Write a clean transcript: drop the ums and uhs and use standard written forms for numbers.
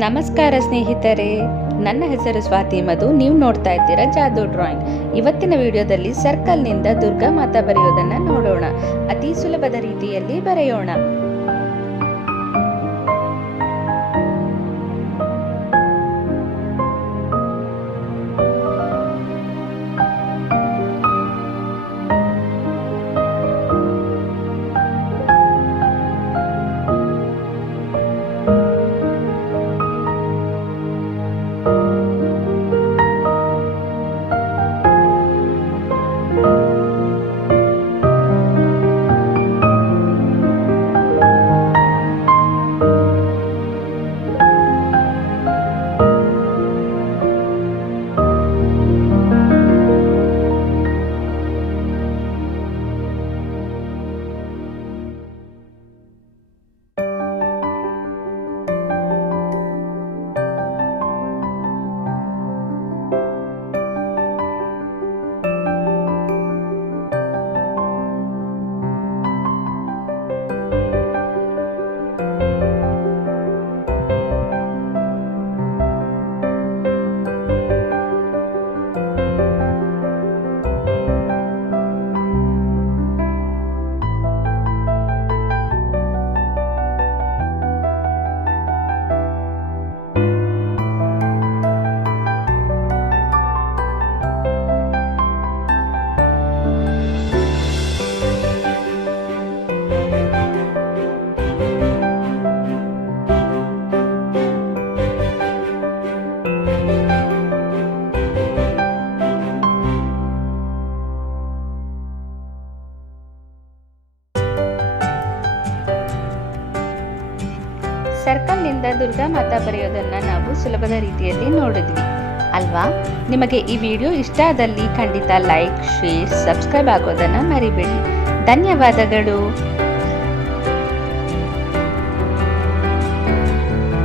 ನಮಸ್ಕಾರ ಸ್ನೇಹಿತರೆ, ನನ್ನ ಹೆಸರು ಸ್ವಾತಿ ಮಧು. ನೀವು ನೋಡ್ತಾ ಇದ್ದೀರಾ ಜಾದೂ ಡ್ರಾಯಿಂಗ್. ಇವತ್ತಿನ ವಿಡಿಯೋದಲ್ಲಿ ಸರ್ಕಲ್ನಿಂದ ದುರ್ಗಾ ಮಾತಾ ಬರೆಯೋದನ್ನು ನೋಡೋಣ. ಅತಿ ಸುಲಭದ ರೀತಿಯಲ್ಲಿ ಬರೆಯೋಣ. ಸರ್ಕಲ್ನಿಂದ ದುರ್ಗಾ ಮಾತಾ ಬರೆಯೋದನ್ನು ನಾವು ಸುಲಭದ ರೀತಿಯಲ್ಲಿ ನೋಡಿದ್ವಿ ಅಲ್ವಾ? ನಿಮಗೆ ಈ ವಿಡಿಯೋ ಇಷ್ಟ ಆದಲ್ಲಿ ಖಂಡಿತ ಲೈಕ್, ಶೇರ್, ಸಬ್ಸ್ಕ್ರೈಬ್ ಆಗೋದನ್ನು ಮರಿಬೇಡಿ. ಧನ್ಯವಾದಗಳು.